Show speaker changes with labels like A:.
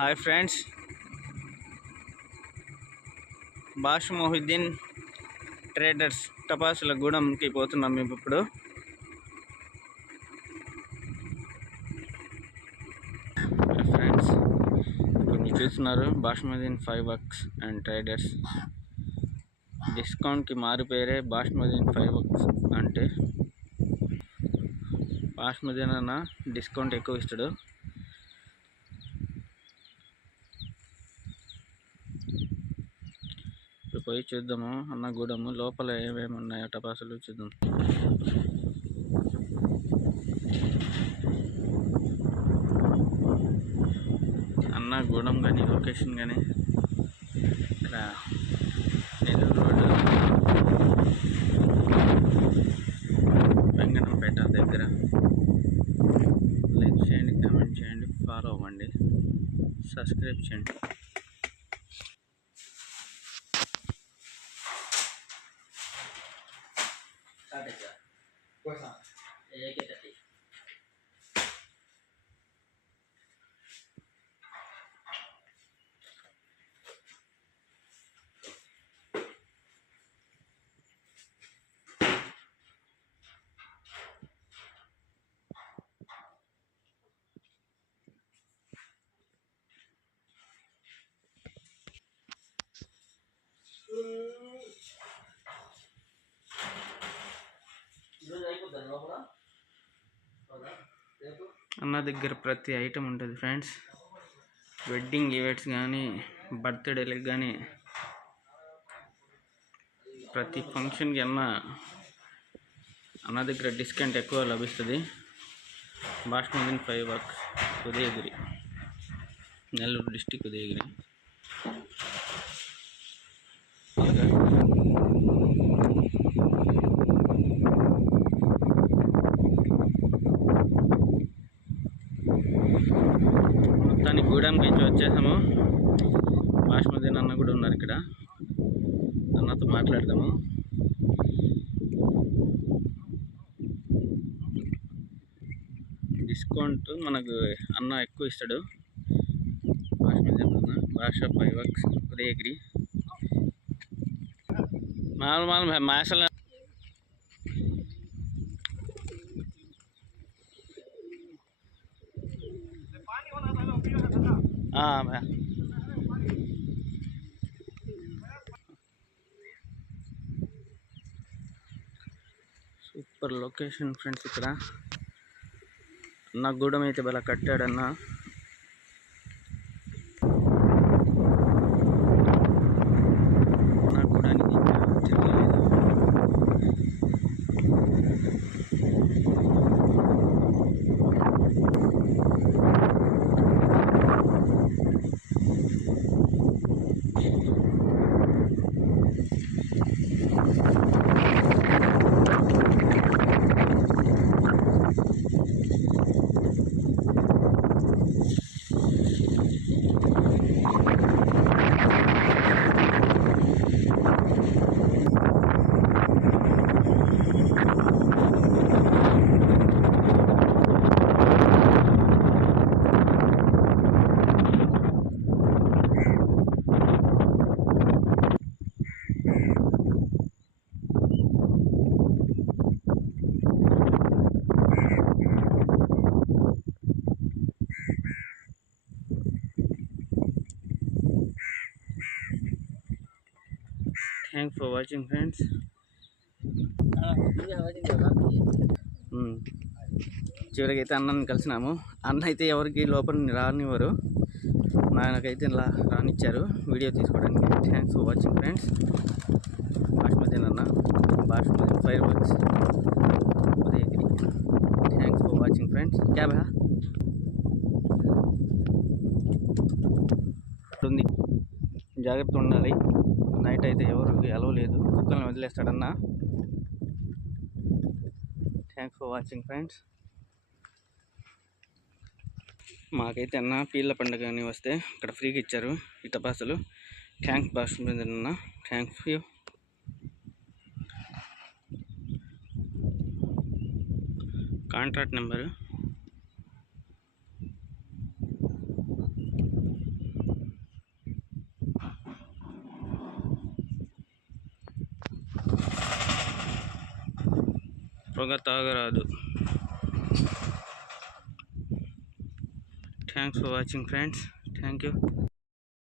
A: Hi friends Bash Mohiddeen traders టపాసుల గూడెంకి పోతున్నాం మేము ఇప్పుడు హాయ్ ఫ్రెండ్స్ ఇప్పుడు మీరు చూస్తున్నారు Bashmadin five works and traders డిస్కౌంట్కి మారు పేరే మొహిద్దీన్ ఫైవ్ వర్క్స్ అంటే బాష్మదీన్ అన్న డిస్కౌంట్ ఎక్కువ ఇస్తాడు ఇప్పుడు పోయి చూద్దాము. అన్న గూడము. లోపల ఏమేమి ఉన్నాయో టపాసులు చూద్దాం. అన్న గూడెం కానీ లొకేషన్ కానీ ఇక్కడ నెల్లూరు రోడ్డు వెంగనంపేట దగ్గర. లైక్ చేయండి కామెంట్ చేయండి ఫాలో అవ్వండి సబ్స్క్రైబ్ చేయండి. Pues nada. Eh, ¿Qué te అన్న దగ్గర ప్రతి ఐటమ్ ఉంటుంది ఫ్రెండ్స్ వెడ్డింగ్ ఈవెంట్స్ కానీ బర్త్డేలకు కానీ ప్రతి ఫంక్షన్కి అన్న అన్న దగ్గర డిస్కౌంట్ ఎక్కువ లభిస్తుంది. Bashmadin five works Udayagiri Nellore district Udayagiri మొత్తానికి గూడెంకి నుంచి వచ్చేసాము. బాష్మతి అన్న కూడా ఉన్నారు ఇక్కడ. అన్నతో మాట్లాడదాము. డిస్కౌంట్ మనకు అన్న ఎక్కువ ఇస్తాడు. బాష్మతి అన్న భాష ఫైవ్ వర్క్స్ ఉదయగిరి మామూలు మామూలు మాసలు సూపర్ లొకేషన్ ఫ్రెండ్స్ ఇక్కడ. అన్న గూడెం అయితే బలా కట్టాడన్న. థ్యాంక్ ఫర్ వాచింగ్ ఫ్రెండ్స్ చివరికి అయితే అన్నని కలిసినాము. అన్న అయితే ఎవరికి లోపల రానివ్వరు. నాకైతే ఇలా రానిచ్చారు. వీడియో తీసుకోవడానికి థ్యాంక్స్ ఫర్ వాచింగ్ ఫ్రెండ్స్ బాష్మతి అన్న బాష్మతి fireworks Udayagiri thanks for watching friends క్యాబా ఉంది. జాగ్రత్త ఉండాలి. నైట్ అయితే ఎవరు అలవ్ లేదు. కుక్కలను వదిలేస్తాడన్న. థ్యాంక్స్ ఫర్ వాచింగ్ ఫ్రెండ్స్ మాకైతే అన్న పీళ్ళ పండుగ అని వస్తే ఇక్కడ ఫ్రీగా ఇచ్చారు ఈ టపాసులు. థ్యాంక్స్ బాస్ అన్న థ్యాంక్స్ యూ కాంట్రాక్ట్ నెంబరు పొగ తాగరాదు. Thanks for watching friends thank you